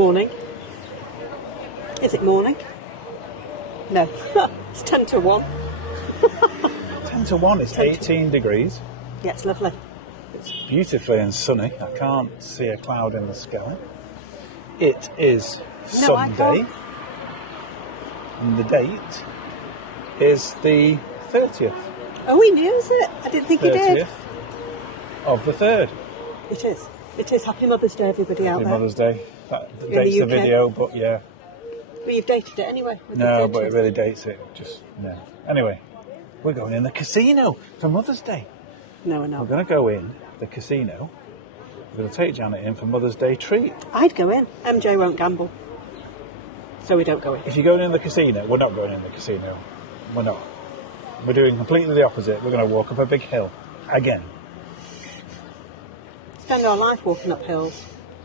morning. Is it morning? No, it's 10 to 1. 10 to 1, it's 18 degrees. Yeah, it's lovely. It's beautifully and sunny. I can't see a cloud in the sky. It is Sunday. And the date is the 30th. Oh, he knows it. I didn't think he did. 30th of the 3rd. It is. It is. Happy Mother's Day, everybody out Happy there. Mother's Day. That In dates the the UK. video, but yeah. But you've dated it anyway. with the No, 30th. but it really dates it. Just, no. Anyway, we're going in the casino for Mother's Day. No, we're not. We're going to go in the casino. We're going to take Janet in for Mother's Day treat. I'd go in. MJ won't gamble. So we don't go in. If you're going in the casino, we're not going in the casino. We're not. We're doing completely the opposite. We're going to walk up a big hill. Again. Spend our life walking up hills.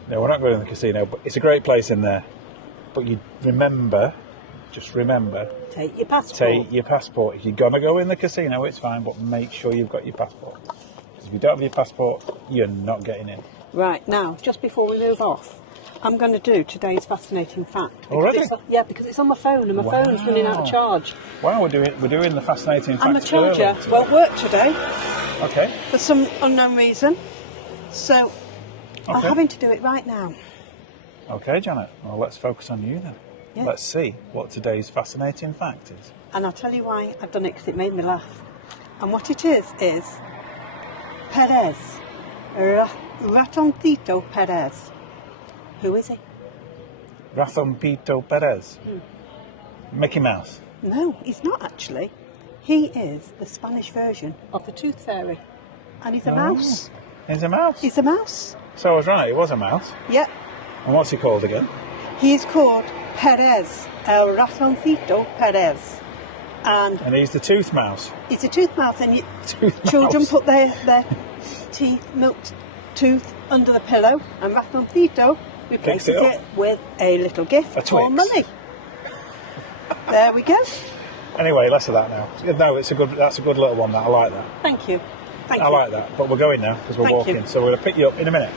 No, we're not going in the casino, but it's a great place in there. But you remember, just remember, Take your passport. take your passport. If you're going to go in the casino, it's fine, but make sure you've got your passport. Because if you don't have your passport, you're not getting in. Right, now, just before we move off, I'm going to do today's fascinating fact. Because Already? Yeah, because it's on my phone and my phone's running out of charge. Wow, we're doing the fascinating facts And my charger early today. won't work today Okay. for some unknown reason. So I'm Okay. having to do it right now. Okay, Janet. Well, let's focus on you then. Yeah. Let's see what today's fascinating fact is. And I'll tell you why I've done it, because it made me laugh. And what it is Perez. Ratoncito Perez. Who is he? Ratoncito Perez. Mickey Mouse. No, he's not actually. He is the Spanish version of the Tooth Fairy. And he's a mouse. He's a mouse. He's a mouse. So I was right, it was a mouse. Yep. And what's he called again? He is called Perez. El Ratoncito Perez. And And he's the tooth mouse. it's a tooth mouse, and Tooth children mouse. put their teeth, milk tooth under the pillow, and Ratoncito replaces it up. it with a little gift A for Twix. money. There we go. Anyway, less of that now. No, that's a good little one. That I like that. Thank you. Thank I you. like that. But we're going now because we're Thank walking. you. So we're going to pick you up in a minute.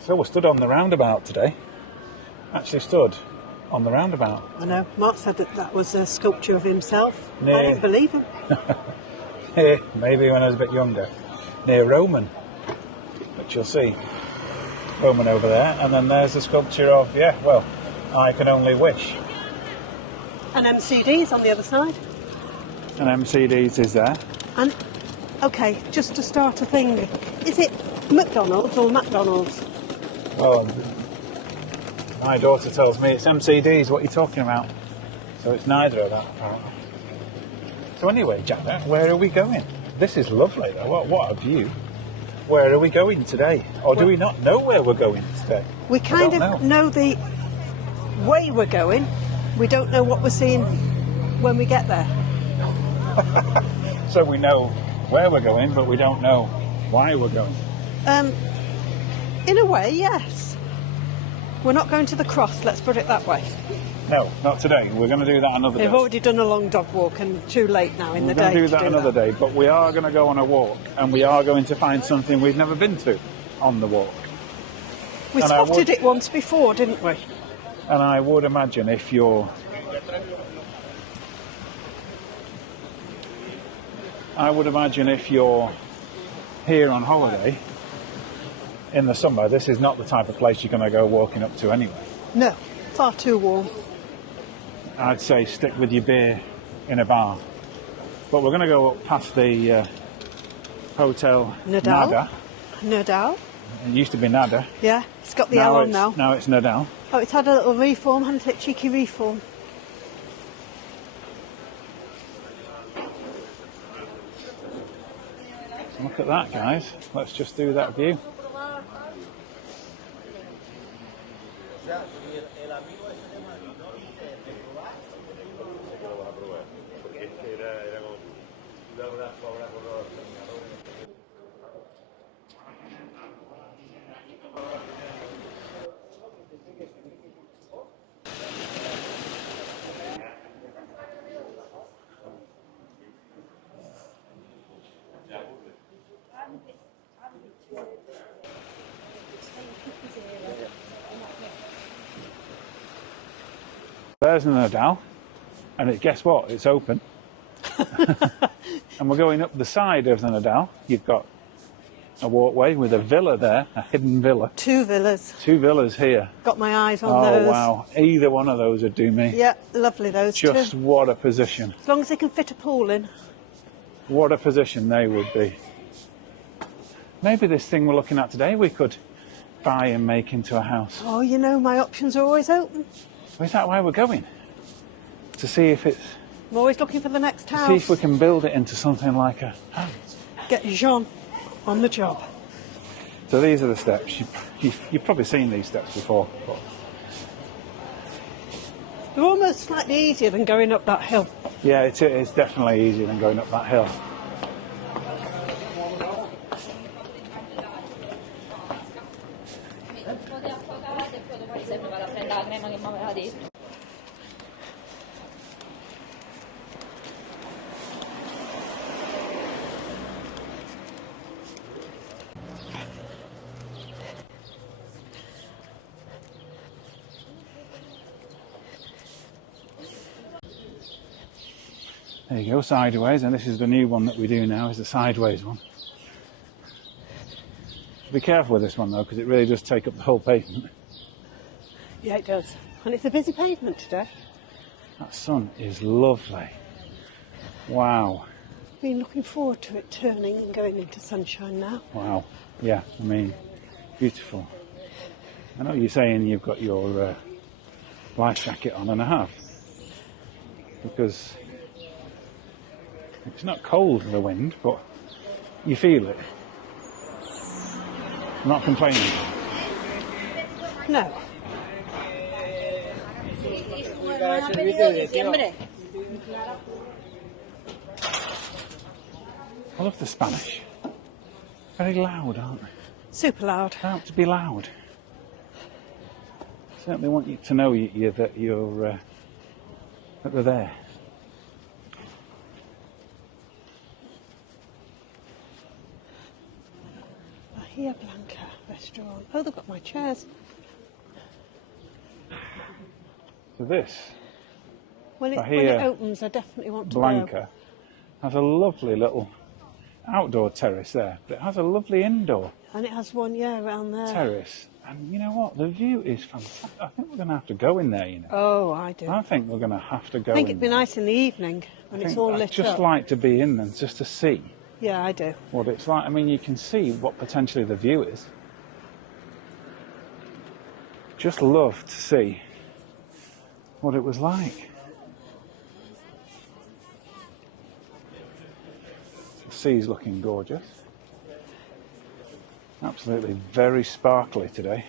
So we're stood on the roundabout today. Actually stood on the roundabout. I know. Mark said that was a sculpture of himself. No. I didn't believe him. Maybe when I was a bit younger. Near Roman. Which you'll see. Roman over there. And then there's a sculpture of, I Can Only Wish. And MCD's on the other side. And MCD's is there. And, okay, just to start a thing, is it McDonald's or McDonald's? Well, my daughter tells me it's MCD's, what are you talking about? So it's neither of that, apparently. So anyway, Janet, where are we going? This is lovely, though. What a view. Where are we going today? Or do we not know where we're going today? We kind don't of know the way we're going. We don't know what we're seeing when we get there. So we know where we're going, but we don't know why we're going. In a way, yes. We're not going to the cross, let's put it that way. No, not today. We're going to do that another day. We've already done a long dog walk and too late now in We're the going day to do that another day, but we are going to go on a walk, and we are going to find something we've never been to on the walk. We And I spotted would- it once before, didn't we? And I would imagine if you're here on holiday in the summer, this is not the type of place you're going to go walking up to anyway. No, far too warm. I'd say stick with your beer in a bar. But we're going to go up past the Hotel Nadal. Nada. Nadal. It used to be Nada. Yeah, it's got the L on now. Now it's Nadal. Oh, it's had a little reform, hasn't it? Cheeky reform. Look at that, guys. Let's just do that view. There's the Nadal, and guess what? It's open. And we're going up the side of the Nadal. You've got a walkway with a villa there, a hidden villa. 2 villas. 2 villas here. Got my eyes on Oh, those. wow. Either one of those would do me. Yeah, lovely those Just two. what a position. As long as they can fit a pool in. What a position they would be. Maybe this thing we're looking at today we could buy and make into a house. Oh, you know, my options are always open. Is that why we're going? To see if it's... I'm always looking for the next house. See if we can build it into something like a house. Get Jean on the job. So these are the steps. You've probably seen these steps before. But... They're almost slightly easier than going up that hill. yeah, it's definitely easier than going up that hill. There you go, sideways, and this is the new one that we do now, is the sideways one. Be careful with this one though, because it really does take up the whole pavement. Yeah, it does. And it's a busy pavement today. That sun is lovely. Wow. Been looking forward to it turning and going into sunshine now. Wow. Yeah, I mean, beautiful. I know you're saying you've got your life jacket on, and I have. Because it's not cold, the wind, but you feel it. I'm not complaining. No. I love the Spanish. Very loud, aren't they? Super loud. They have to be loud. Certainly want you to know that that they're there. Bahia Blanca restaurant. Oh, they've got my chairs. So this When it Bahia opens, I definitely want to Blanca has a lovely little outdoor terrace there, but it has a lovely indoor go. And it has one, yeah, around there. terrace. And you know what? The view is fantastic. I think we're going to have to go in there, you know. Oh, I do. I think we're going to have to go I think in it'd be there. nice in the evening when it's all lit I'd just up. like to be in there just to see Yeah, I do. what it's like. I mean, you can see what potentially the view is. Just love to see what it was like. The sea's looking gorgeous. Absolutely very sparkly today.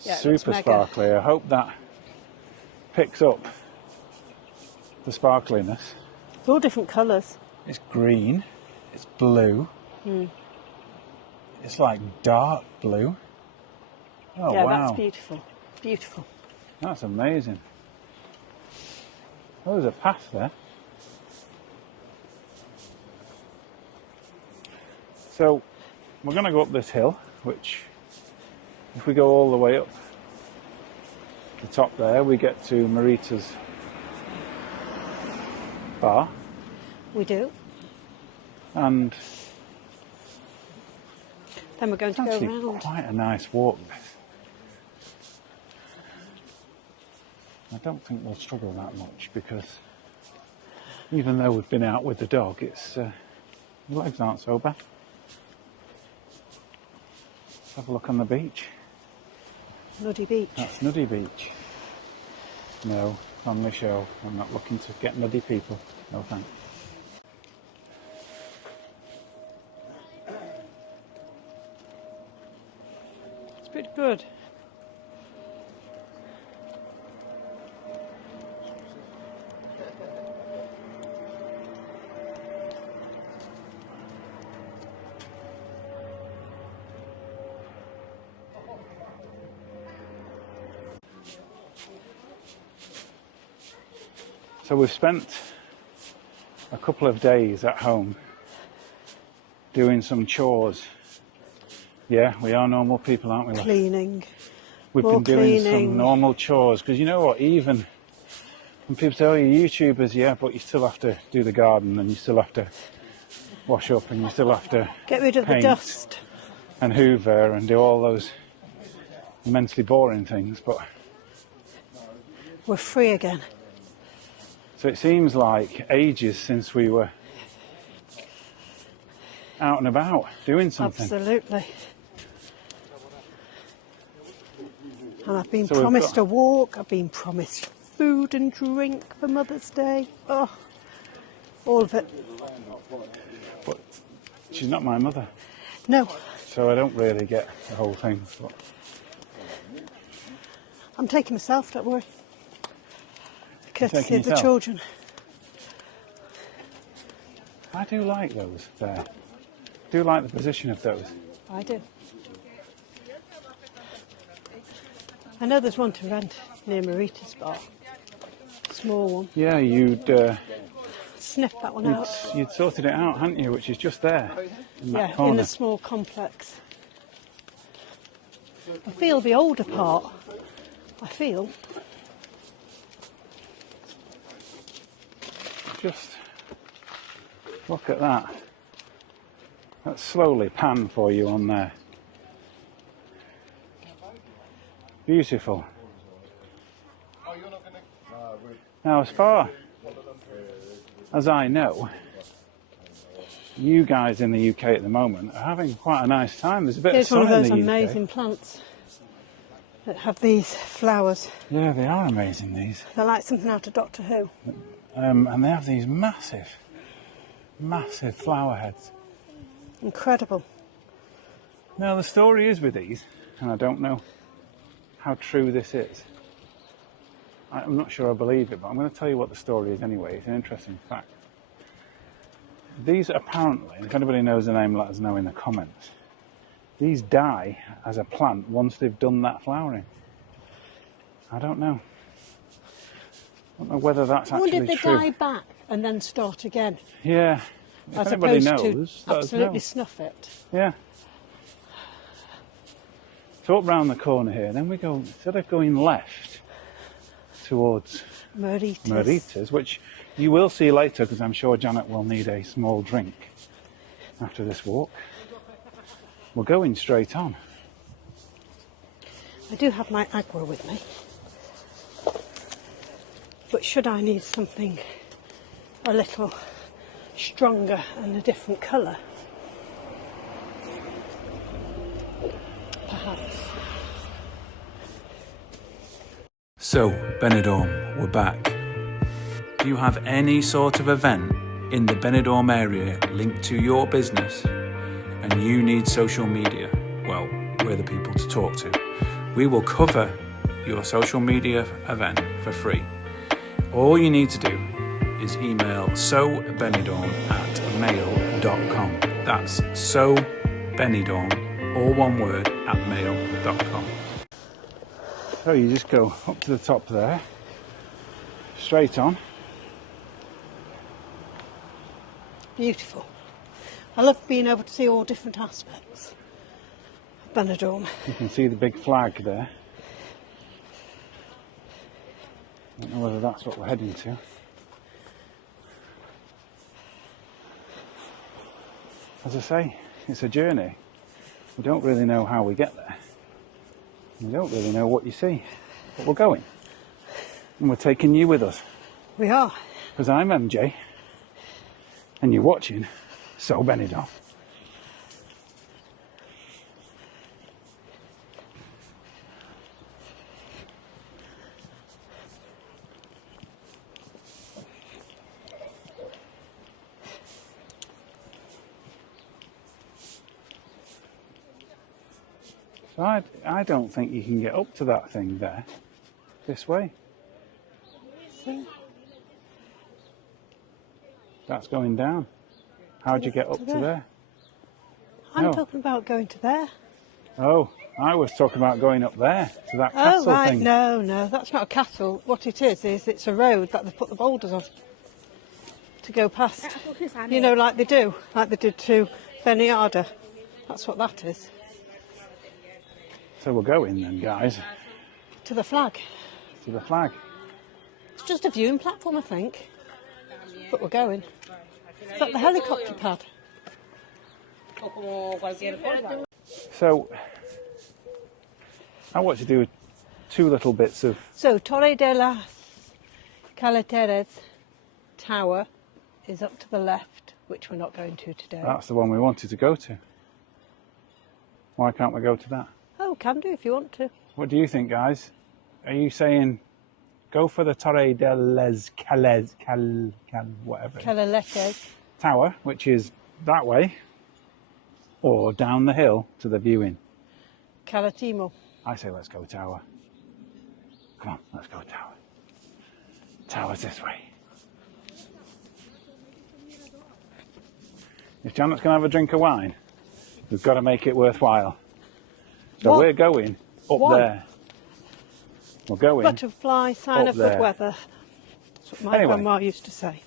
Yeah, it looks Super mega. sparkly. I hope that picks up the sparkliness. It's all different colours. It's green, it's blue, it's like dark blue. Oh Yeah, wow, that's beautiful. Beautiful. that's amazing. Oh, there's a path there. So we're going to go up this hill, which if we go all the way up the top there, we get to Marita's bar. We do. And Then we're going to go actually around. quite a nice walk. I don't think we'll struggle that much because even though we've been out with the dog, it's the legs aren't so bad. Let's have a look on the beach. Nuddy Beach. That's Nuddy Beach. No, on the show. I'm not looking to get nuddy people. No thanks. It's pretty good. So we've spent a couple of days at home doing some chores. Yeah, we are normal people, aren't we? Cleaning. We've More been doing cleaning. some normal chores, because you know what, even when people say, oh, you're YouTubers, yeah, but you still have to do the garden, and you still have to wash up, and you still have to Get rid of the paint dust. and hoover and do all those immensely boring things. But We're free again. so it seems like ages since we were out and about doing something. Absolutely. And I've been So we've promised got- a walk, I've been promised food and drink for Mother's Day. Oh, all of it. But she's not my mother, No, so I don't really get the whole thing. But I'm taking myself, don't worry. Courtesy taking of the yourself? children. I do like those there. I do like the position of those. I do. I know there's one to rent near Marita's bar. Small one. Yeah, you'd Sniff that one out. you'd sorted it out, hadn't you? Which is just there in that Yeah, corner. in the small complex. I feel the older part. I feel. Just look at that. That's slowly pan for you on there. Beautiful. Now, as far as I know, you guys in the UK at the moment are having quite a nice time. There's a bit Here's of sun one of those in the amazing UK. plants that have these flowers. Yeah, they are amazing, these. They're like something out of Doctor Who. And they have these massive, massive flower heads. Incredible. Now, the story is with these, and I don't know how true this is. I'm not sure I believe it, but I'm going to tell you what the story is anyway. It's an interesting fact. These apparently, if anybody knows the name, let us know in the comments. These die as a plant once they've done that flowering. I don't know. I don't know whether that's I wonder actually if they true. die back and then start again, Yeah. If as anybody opposed knows, to let us absolutely know. snuff it. Yeah. So up round the corner here, then we go, instead of going left towards Marita's, which you will see later, because I'm sure Janet will need a small drink after this walk. We're going straight on. I do have my agua with me, but should I need something a little stronger and a different colour, perhaps. So, Benidorm, we're back. Do you have any sort of event in the Benidorm area linked to your business and you need social media? Well, we're the people to talk to. We will cover your social media event for free. All you need to do is email SoBenidorm@mail.com. That's SoBenidorm, all one word, @mail.com. So you just go up to the top there, straight on. Beautiful. I love being able to see all different aspects of Benidorm. You can see the big flag there. I don't know whether that's what we're heading to. As I say, it's a journey. We don't really know how we get there. We don't really know what you see. But we're going. And we're taking you with us. We are. Because I'm MJ. And you're watching SoBenidorm. So I don't think you can get up to that thing there, this way. So, That's going down. How'd you get up to there? I'm No. talking about going to there. Oh, I was talking about going up there, to that castle Oh, right. thing. No, that's not a castle. What it is it's a road that they put the boulders on to go past. You know, like they did to Benidorm. That's what that is. So we're going then, guys, To the flag. to the flag. It's just a viewing platform, I think. But we're going. Is that the helicopter pad? So, I want to do 2 little bits of... So, Torre de las Caletes Tower is up to the left, which we're not going to today. That's the one we wanted to go to. Why can't we go to that? Oh, can do if you want to. What do you think, guys? Are you saying go for the Torre de las whatever Caletes. tower, which is that way, or down the hill to the viewing? Calatimo. I say let's go tower. Come on, let's go tower. Tower's this way. If Janet's going to have a drink of wine, we've got to make it worthwhile. So What? we're going up Why? there. We're going Butterfly, sign up of good there. weather. That's what my Anyway. grandma used to say.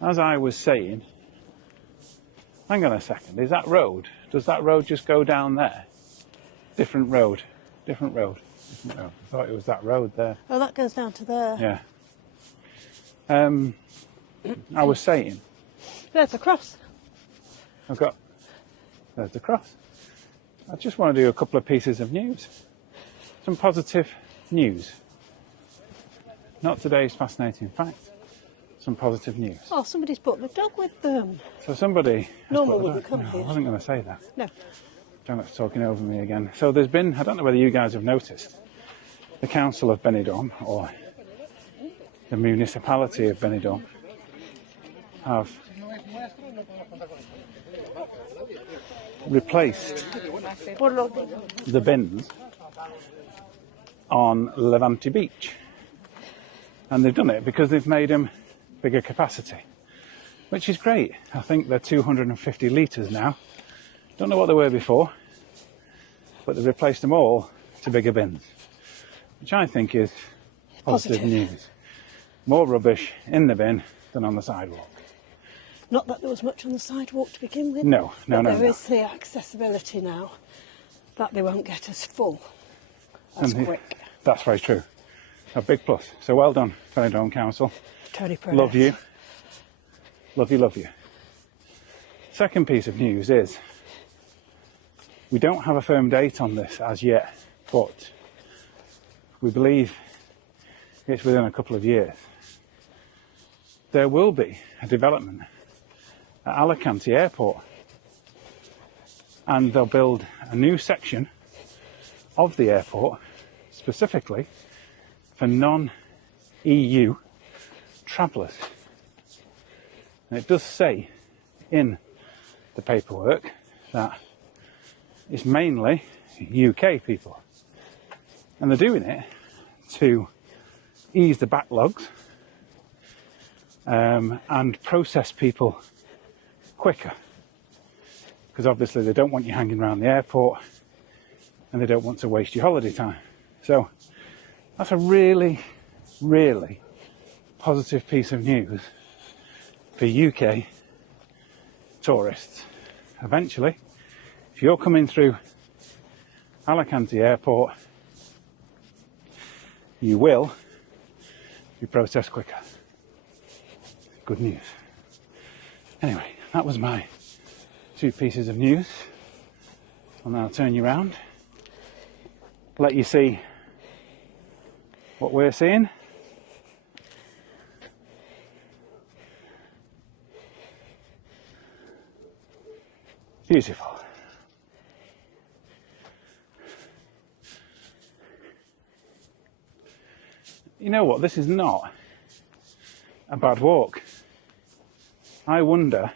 As I was saying, hang on a second, is that road? Does that road just go down there? Different road, different road, different road. I thought it was that road there. Oh, that goes down to there. Yeah. I was saying, There's a cross. there's the cross. I just want to do a couple of pieces of news. Some positive news. Not today's fascinating fact. Some positive news. Oh, somebody's brought the dog with them. So somebody... Normal No, wouldn't come I here. wasn't going to say that. No. Janet's talking over me again. So there's been, I don't know whether you guys have noticed, the council of Benidorm, or the municipality of Benidorm, have replaced the bins on Levante beach. And they've done it because they've made them bigger capacity, which is great. I think they're 250 litres now. Don't know what they were before, but they've replaced them all to bigger bins, which I think is positive news. More rubbish in the bin than on the sidewalk. Not that there was much on the sidewalk to begin with. No. There is the accessibility now that they won't get as full as quick. That's very true. A big plus. So well done, Benidorm Council. Tony Perez. Love you. Love you, love you. Second piece of news is we don't have a firm date on this as yet, but we believe it's within a couple of years. There will be a development at Alicante Airport, and they'll build a new section of the airport specifically for non-EU travellers. And it does say in the paperwork that it's mainly UK people. And they're doing it to ease the backlogs and process people quicker. Because obviously they don't want you hanging around the airport and they don't want to waste your holiday time. So that's a really, really positive piece of news for UK tourists. Eventually, if you're coming through Alicante Airport, you will be processed quicker. Good news. Anyway, that was my 2 pieces of news. I'll now turn you around, let you see what we're seeing. Beautiful. You know what? This is not a bad walk. I wonder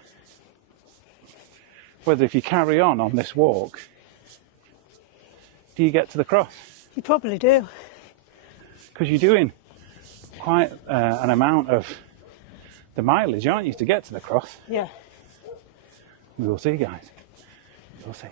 whether if you carry on this walk, do you get to the cross? You probably do. Because you're doing quite an amount of the mileage, aren't you, to get to the cross? Yeah. We will see, guys. We'll see.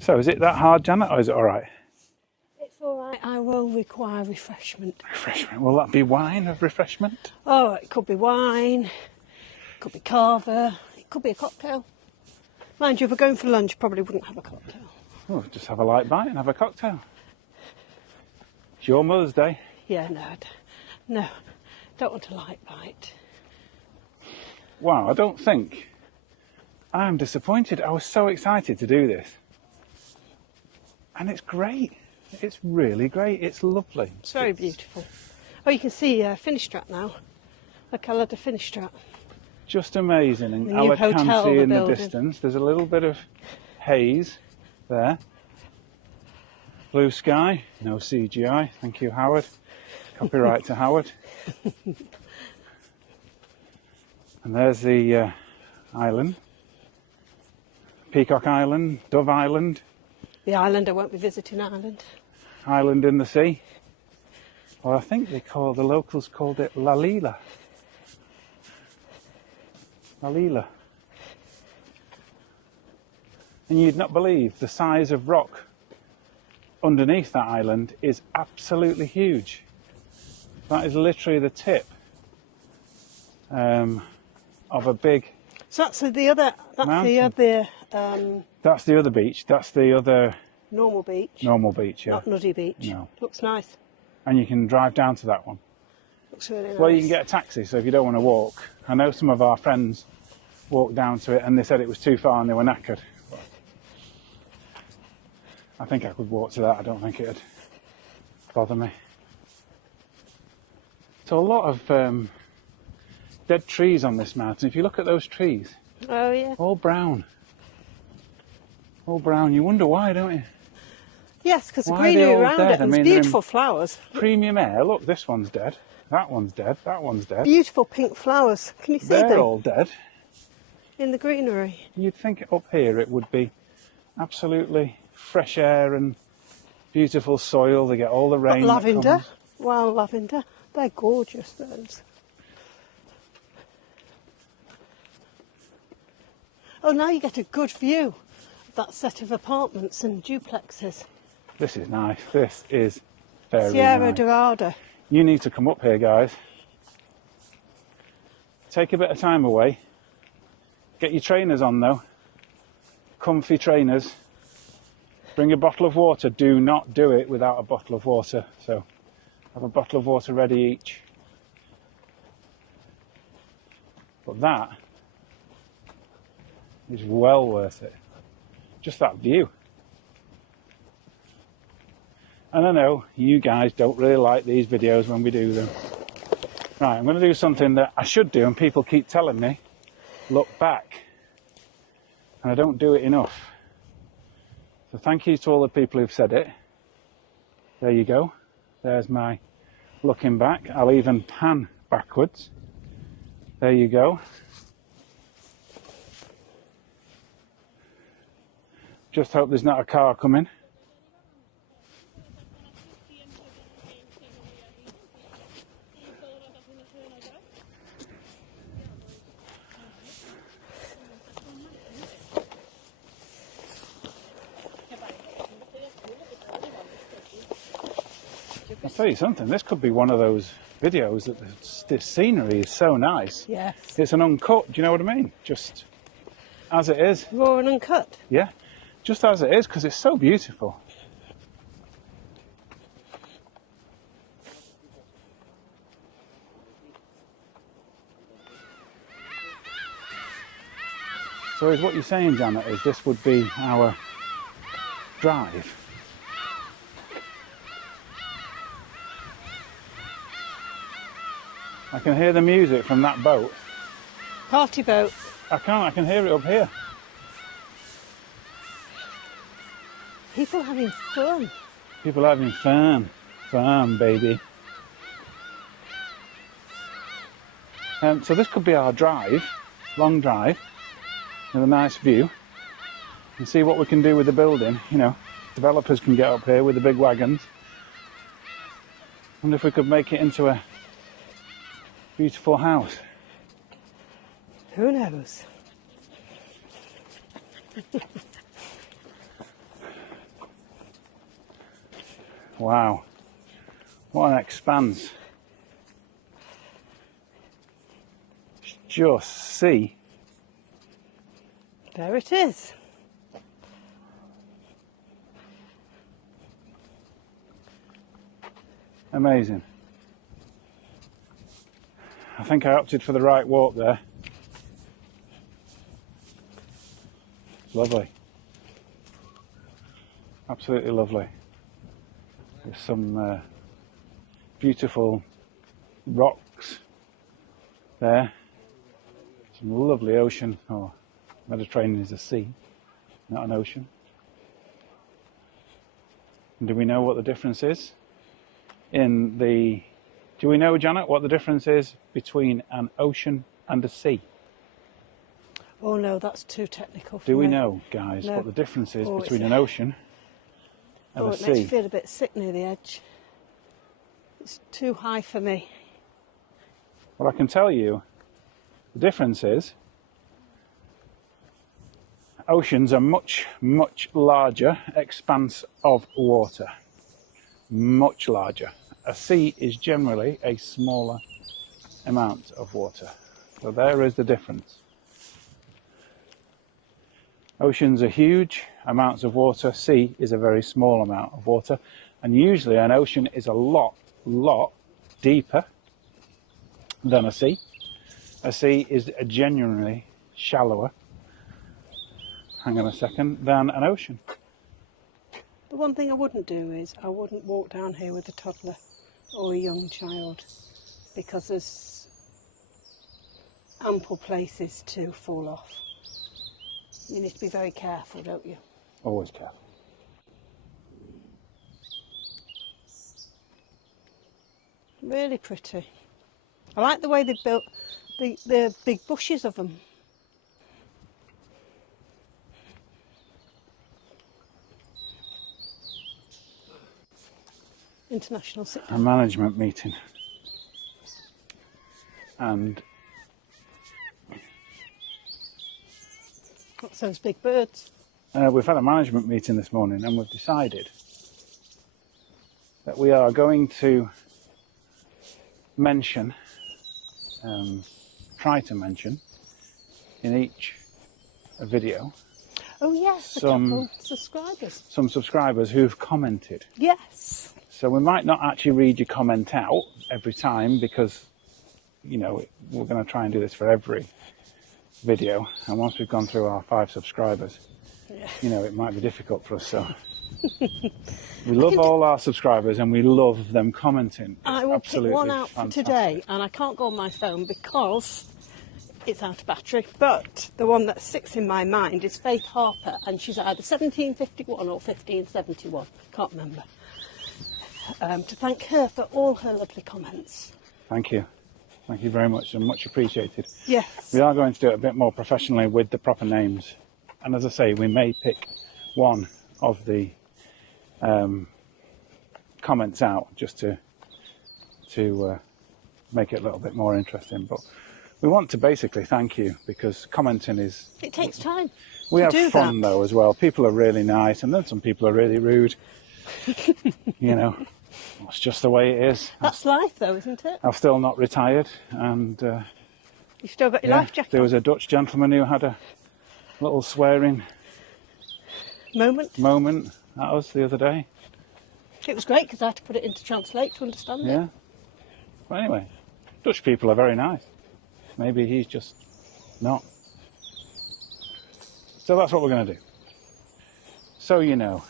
So is it that hard, Janet, or is it all right? It's all right. I will require refreshment. Refreshment. Will that be wine of refreshment? Oh, it could be wine. It could be carver. It could be a cocktail. Mind you, if we're going for lunch, probably wouldn't have a cocktail. Oh, just have a light bite and have a cocktail. It's your Mother's Day. Yeah, no, don't want a light bite. Wow, I don't think. I'm disappointed. I was so excited to do this. And it's great. It's really great. It's lovely. It's very beautiful. Oh, you can see Finisterre now. The Caletes Finisterre. Just amazing. And The new hotel Alicante they're in the building. distance. There's a little bit of haze there. Blue sky. No CGI. Thank you, Howard. Copyright to Howard. And there's the island. Peacock Island, Dove Island. The island, I won't be visiting Ireland. Island in the sea. Well, I think the locals called it La Lila. La Lila. And you'd not believe the size of rock underneath that island is absolutely huge. That is literally the tip of a big So that's the other. That's mountain. the other That's the other beach. That's the other normal beach. normal beach, yeah. Not Nuddy Beach. No. Looks nice. And you can drive down to that one. Looks really nice. Well, you can get a taxi, so if you don't want to walk. I know some of our friends walked down to it and they said it was too far and they were knackered. But I think I could walk to that. I don't think it'd bother me. So a lot of dead trees on this mountain. If you look at those trees, Oh yeah. all brown. All brown. You wonder why, don't you? Yes, because the Why are they greenery all around dead? it. I And mean, there's they're in beautiful flowers. Premium air. Look, this one's dead. That one's dead. That one's dead. Beautiful pink flowers. Can you see They're them all dead. in the greenery? You'd think up here it would be absolutely fresh air and beautiful soil. They get all the rain. Got that lavender. comes. Wild lavender. They're gorgeous, those. Oh, now you get a good view of that set of apartments and duplexes. This is nice. This is very Sierra nice. Dorada. You need to come up here, guys. Take a bit of time away. Get your trainers on, though. Comfy trainers. Bring a bottle of water. Do not do it without a bottle of water. So have a bottle of water ready each. But that is well worth it. Just that view. And I know you guys don't really like these videos when we do them. Right, I'm going to do something that I should do and people keep telling me, look back. And I don't do it enough. So thank you to all the people who've said it. There you go. There's my looking back. I'll even pan backwards. There you go. Just hope there's not a car coming. I'll tell you something, this could be one of those videos that the scenery is so nice. Yes. It's an uncut, do you know what I mean? Just as it is. Raw and uncut. Yeah, just as it is, because it's so beautiful. So is what you're saying, Janet, is this would be our drive? I can hear the music from that boat. Party boat. I can't, I can hear it up here. People having fun. People having fun. Fun, baby. So this could be our drive, long drive, with a nice view. And see what we can do with the building. You know, developers can get up here with the big wagons. Wonder if we could make it into a beautiful house. Who knows? Wow, what an expanse. Just see. There it is. Amazing. I think I opted for the right walk there. Lovely. Absolutely lovely. There's some beautiful rocks there. Some lovely ocean. Oh, Mediterranean is a sea, not an ocean. And do we know what the difference is in the... Do we know, Janet, what the difference is between an ocean and a sea? Oh no, that's too technical for Do we me. know, guys, No. what the difference is Oh, between it's- an ocean and Oh, a it makes me sea? feel a bit sick near the edge. It's too high for me. Well, I can tell you, the difference is oceans are much, much larger expanse of water. Much larger. A sea is generally a smaller amount of water. So there is the difference. Oceans are huge amounts of water. Sea is a very small amount of water. And usually an ocean is a lot deeper than a sea. A sea is genuinely shallower, hang on a second, than an ocean. The one thing I wouldn't do is I wouldn't walk down here with a toddler or a young child, because there's ample places to fall off. You need to be very careful, don't you? Always careful. Really pretty. I like the way they built the big bushes of them. International sit A down. management meeting. And What's those big birds? we've had a management meeting this morning, and we've decided that we are going to mention, try to mention in each video Oh yes, a Some- couple subscribers. some subscribers who've commented. Yes. So we might not actually read your comment out every time, because, you know, we're going to try and do this for every video. And once we've gone through our 5 subscribers, Yeah. you know, it might be difficult for us. So we love all our subscribers, and we love them commenting. It's I will pick absolutely one out for fantastic. today, and I can't go on my phone because it's out of battery. But the one that sticks in my mind is Faith Harper, and she's either 1751 or 1571. Can't remember. To thank her for all her lovely comments. Thank you. Thank you very much, and much appreciated. Yes. We are going to do it a bit more professionally with the proper names. And as I say, we may pick one of the comments out just to make it a little bit more interesting. But we want to basically thank you, because commenting is... It takes time. We to have do fun that. though as well. People are really nice, and then some people are really rude. You know, it's just the way it is. That's life, though, isn't it? I've still not retired, and You've still got your yeah, life jacket there was a Dutch gentleman who had a little swearing moment. moment at us the other day. It was great because I had to put it into Translate to understand Yeah. it. But anyway, Dutch people are very nice. Maybe he's just not. So that's what we're going to do. So you know.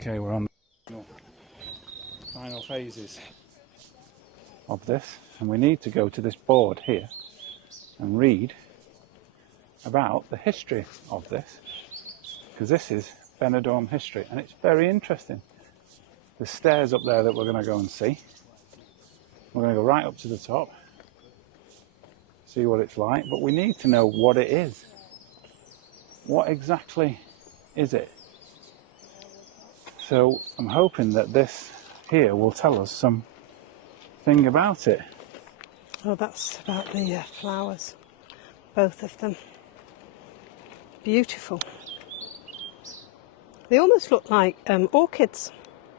Okay, we're on the final phases of this, and we need to go to this board here and read about the history of this, because this is Benidorm history, and it's very interesting. There's stairs up there that we're going to go and see. We're going to go right up to the top, see what it's like, but we need to know what it is. What exactly is it? So I'm hoping that this here will tell us something about it. Oh, that's about the flowers, both of them. Beautiful. They almost look like orchids.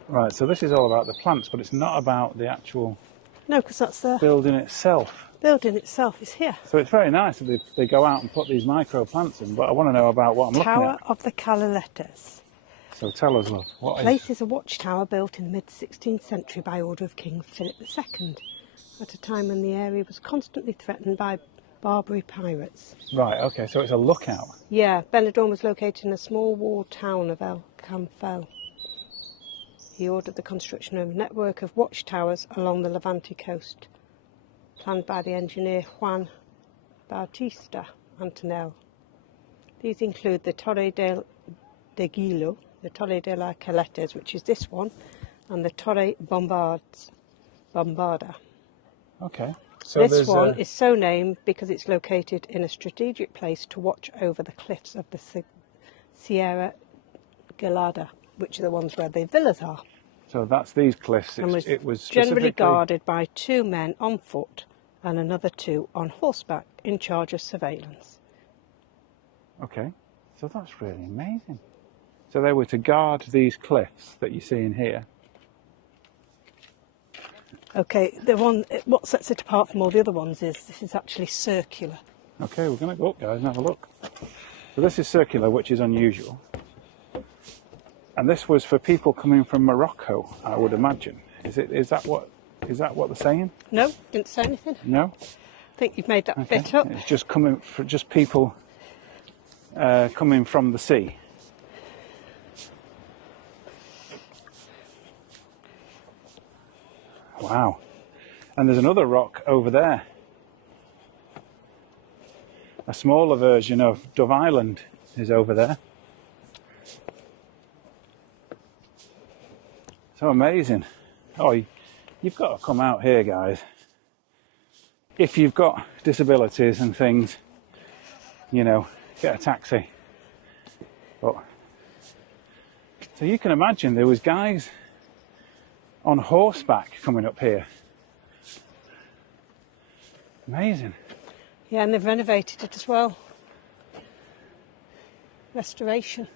Right, so this is all about the plants, but it's not about the actual No, because that's the building itself. building itself is here. So it's very nice that they go out and put these micro plants in, but I want to know about what I'm looking Tower at. of the Caletes. So tell us, love, what Place is a watchtower built in the mid-16th century by order of King Philip II, at a time when the area was constantly threatened by Barbary pirates. Right, okay, so it's a lookout. Yeah, Benidorm was located in a small walled town of El Campfel. He ordered the construction of a network of watchtowers along the Levante coast, planned by the engineer Juan Bautista Antonell. These include the Torre del Guilo, the Torre de la Caletes, which is this one, and the Torre Bombarda. Okay. So This one is so named because it's located in a strategic place to watch over the cliffs of the Sierra Gelada, which are the ones where the villas are. So that's these cliffs. And It was generally specifically guarded by 2 men on foot and another 2 on horseback in charge of surveillance. Okay, so that's really amazing. So they were to guard these cliffs that you see in here. Okay, what sets it apart from all the other ones is this is actually circular. Okay, we're going to go up, guys, and have a look. So this is circular, which is unusual. And this was for people coming from Morocco, I would imagine. Is that what they're saying? No, didn't say anything. No? I think you've made that Okay. bit up. It's just just people coming from the sea. Wow. And there's another rock over there. A smaller version of Dove Island is over there. So amazing. Oh, you've got to come out here, guys. If you've got disabilities and things, you know, get a taxi. But so you can imagine there was guys on horseback coming up here. Amazing. Yeah, and they've renovated it as well. Restoration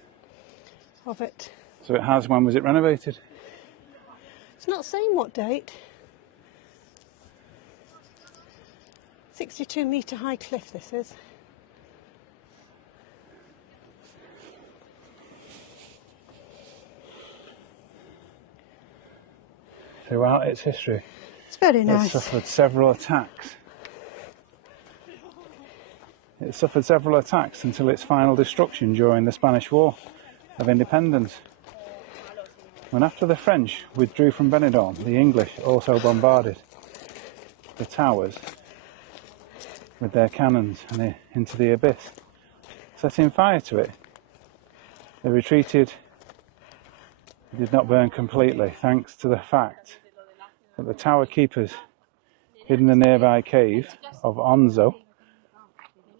of it. So it has, when was it renovated? It's not saying what date. 62-metre high cliff this is. Throughout its history, It's very it nice. suffered several attacks. It suffered several attacks until its final destruction during the Spanish War of Independence. When after the French withdrew from Benidorm, the English also bombarded the towers with their cannons and into the abyss, setting fire to it. They retreated. It did not burn completely, thanks to the fact that the tower keepers, hidden in the nearby cave of Onzo,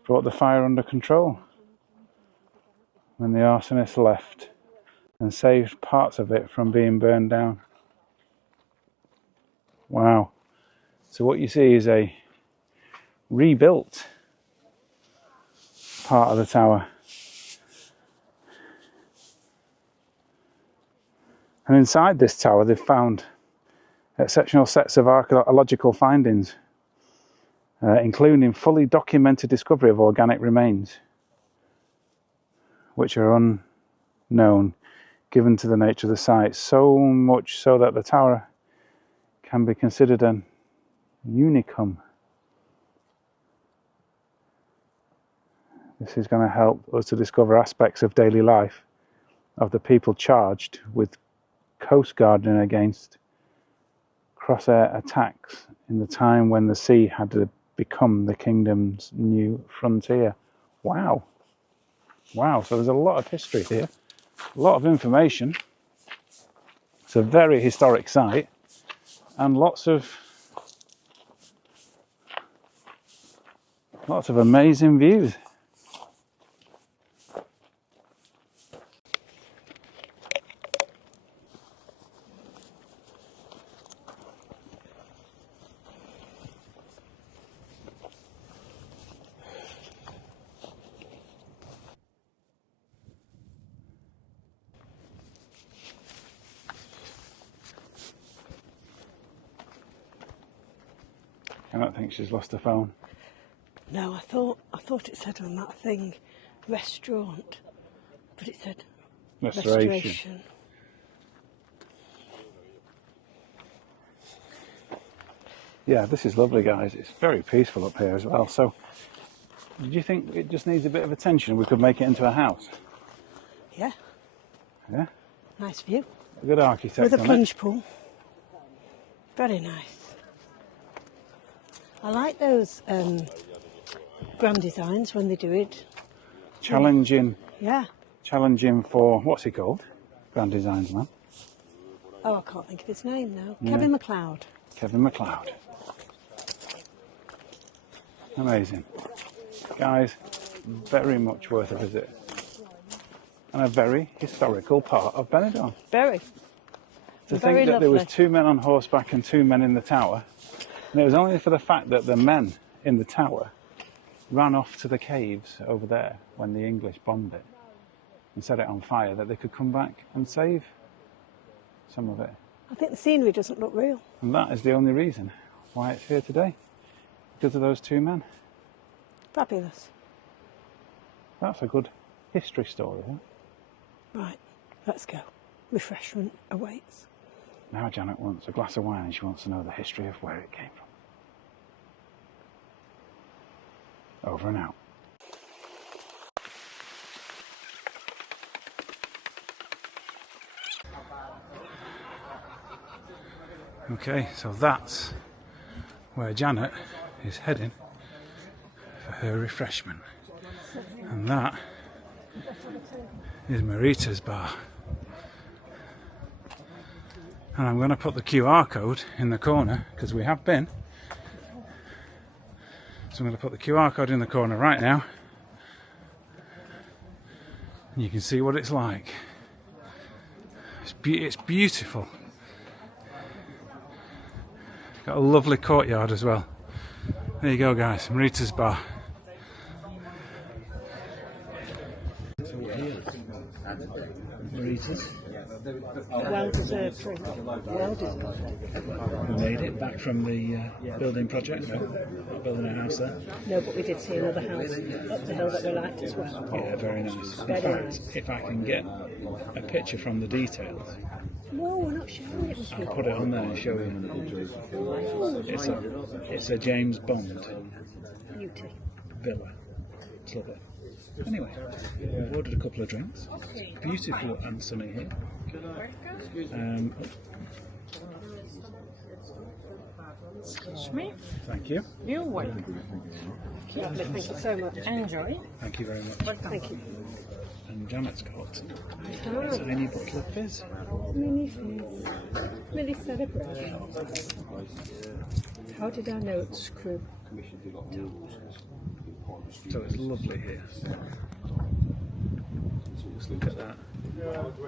brought the fire under control when the arsonists left and saved parts of it from being burned down. Wow. So what you see is a rebuilt part of the tower. And inside this tower they've found exceptional sets of archaeological findings including fully documented discovery of organic remains, which are unknown given to the nature of the site, so much so that the tower can be considered an unicum. This is going to help us to discover aspects of daily life of the people charged with coastguarding against crossair attacks in the time when the sea had become the kingdom's new frontier. Wow. Wow, so there's a lot of history here, a lot of information. It's a very historic site and lots of amazing views. I don't think she's lost her phone. No, I thought it said on that thing, restaurant, but it said restoration. Yeah, this is lovely, guys. It's very peaceful up here as well. So, do you think it just needs a bit of attention? We could make it into a house. Yeah. Yeah. Nice view. A good architect. With a plunge pool. Very nice. I like those grand designs when they do it. Challenging. Yeah. Challenging for, what's he called? Grand Designs man. Oh, I can't think of his name now. Yeah. Kevin MacLeod. Kevin MacLeod. Amazing. Guys, very much worth a visit. And a very historical part of Benidorm. Very. To Very think that lovely. there was 2 men on horseback and 2 men in the tower. And it was only for the fact that the men in the tower ran off to the caves over there when the English bombed it and set it on fire that they could come back and save some of it. I think the scenery doesn't look real. And that is the only reason why it's here today. Because of those 2 men. Fabulous. That's a good history story, huh? Right, let's go. Refreshment awaits. Now Janet wants a glass of wine and she wants to know the history of where it came from. Over and out. Okay, so that's where Janet is heading for her refreshment. And that is Marita's bar. And I'm going to put the QR code in the corner because we have been. So I'm going to put the QR code in the corner right now. And you can see what it's like. It's beautiful. Got a lovely courtyard as well. There you go, guys, Marita's bar. Marita's. Well deserved drink. Well deserved. We made it back from the building project, not building a house there. No, but we did see another house up the hill that we liked as well. Yeah, very nice. In Very fact, nice. if I can get a picture from the details, No, we're not showing it. I'll put it on there and show you. It's a James Bond Beauty. villa. It's lovely. Anyway, we've ordered a couple of drinks. It's beautiful and sunny here. Smith, Thank you. you're welcome. Lovely, thank you so much. Enjoy. Thank you very much. Thank you. And Janet's got a tiny bottle of fizz. Mini fizz. Mini celebration. How did I know it's crew? So it's lovely here. Just look at that.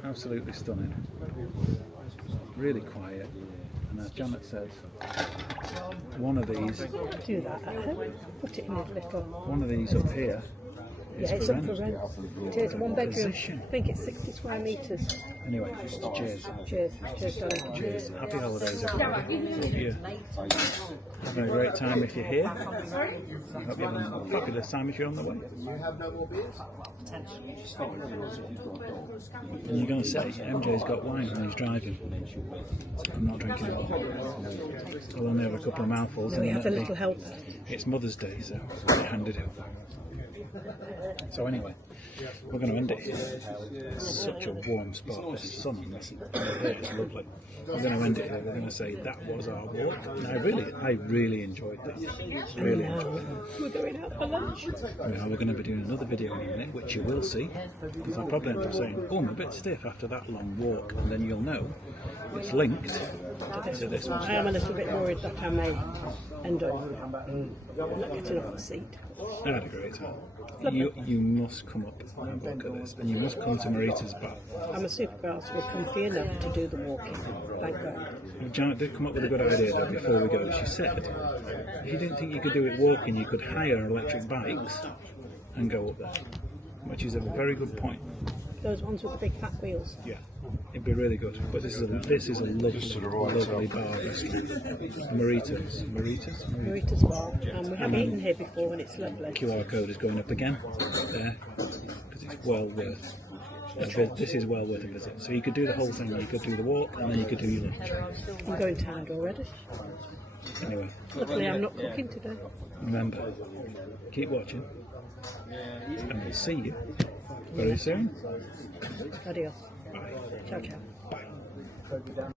Absolutely stunning. Really quiet. And as Janet says, one of these Do that at home. Put it in a little. one of these up here Yeah, it's up for rent. It's a one bedroom. Position. I think it's 60 square metres. Anyway, cheers. Cheers. Cheers, darling. Cheers. Happy holidays, everybody. Hope you're having a great time if you're here. Hope you're having a fabulous time if you're on the way. And you're going to say, MJ's got wine when he's driving. I'm not drinking it all. I'll only have a couple of mouthfuls. We have a little help. It's Mother's Day, so I handed it. So anyway, we're going to end it here. It's such a warm spot. There's sun on this. It's lovely. We're going to end it here. We're going to say that was our walk. And I really enjoyed that. Really enjoyed it. We're going out for lunch. We're going to be doing another video in a minute, which you will see. Because I'll probably end up saying, oh, I'm a bit stiff after that long walk. And then you'll know it's linked to this one. I am a little bit worried that I may end up not getting off the seat. I had a great time. You must come up and look at this, and you must come to Marita's bar. I'm a supergirl, so we're comfy enough to do the walking. Thank God. Janet did come up with a good idea though before we go. She said, if you didn't think you could do it walking, you could hire electric bikes and go up there, which is a very good point. Those ones with the big fat wheels. Yeah, it'd be really good. But this is a lovely bar restaurant. Marita's bar. And we have eaten here before and it's lovely. QR code is going up again there because it's well worth. This is well worth a visit. So you could do the whole thing. You could do the walk and then you could do your lunch. I'm going tired already. Anyway, Luckily I'm not cooking today. remember, keep watching, and we'll see you very soon. Adios. Bye. Ciao, ciao. Bye.